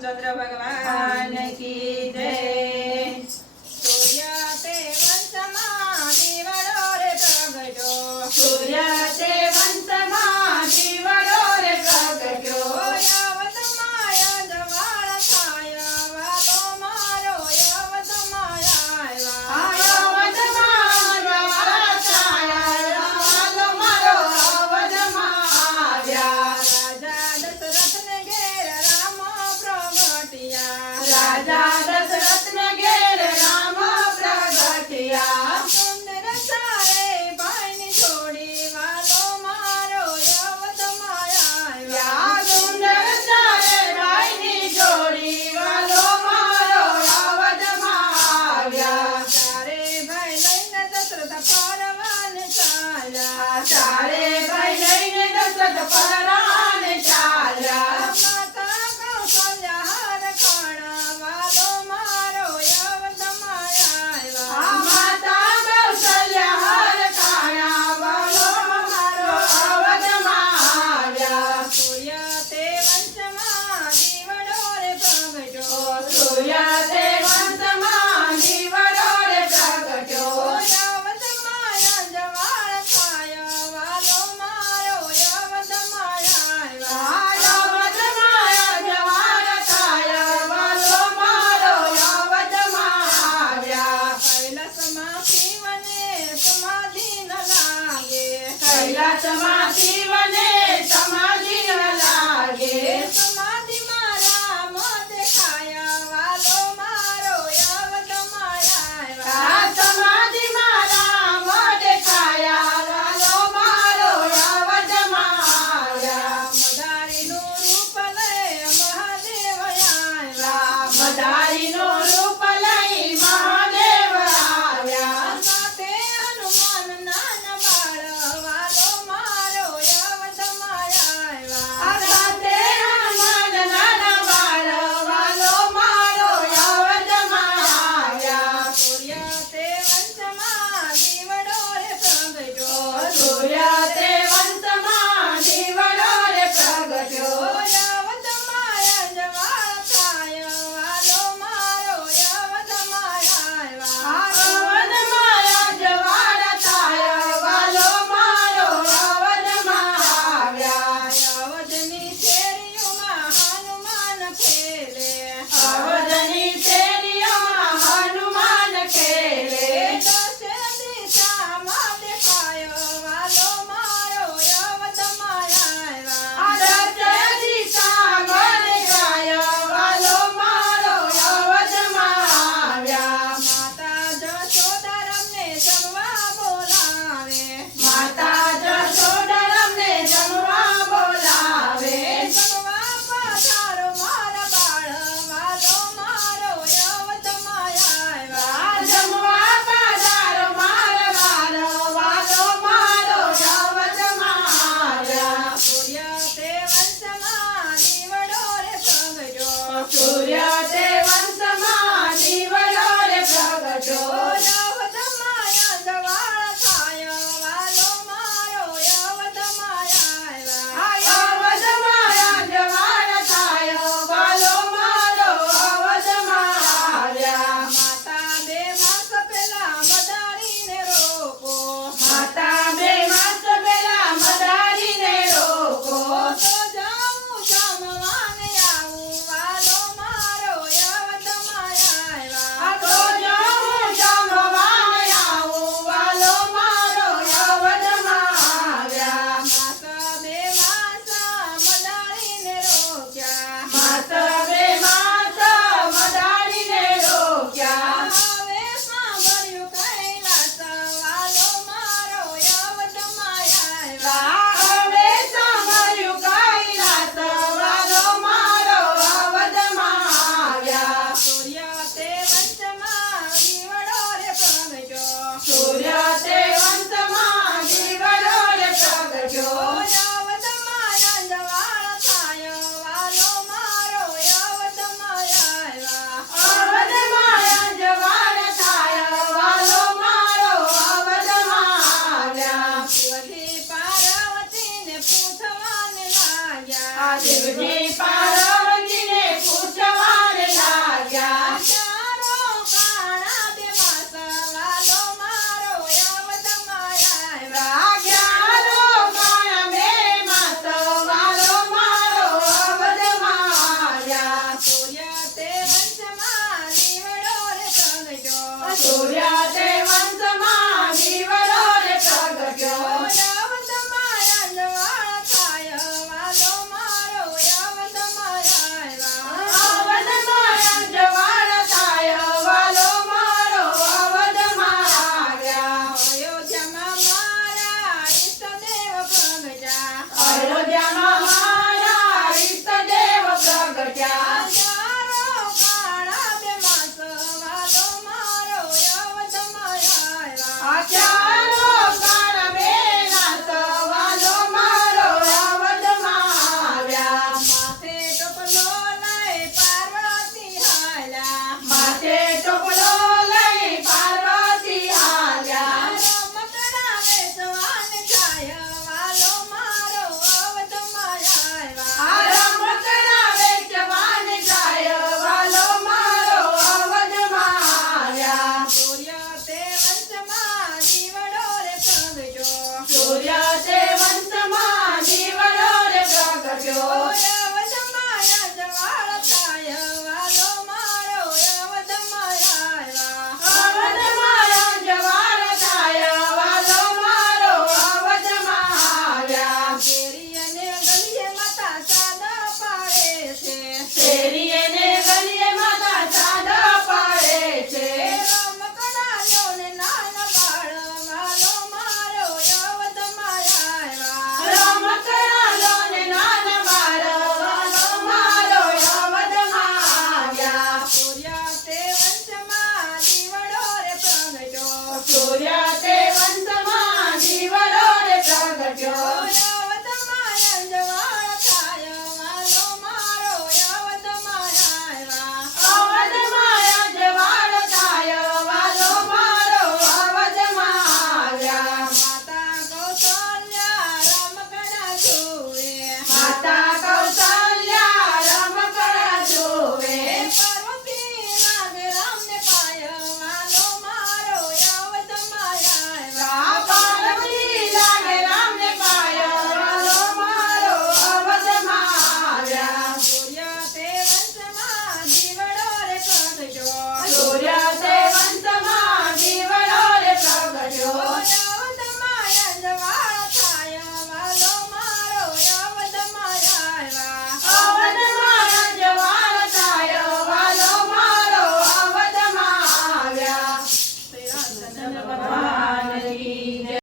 રામચંદ્ર ભગવાન राजा You know. Radhe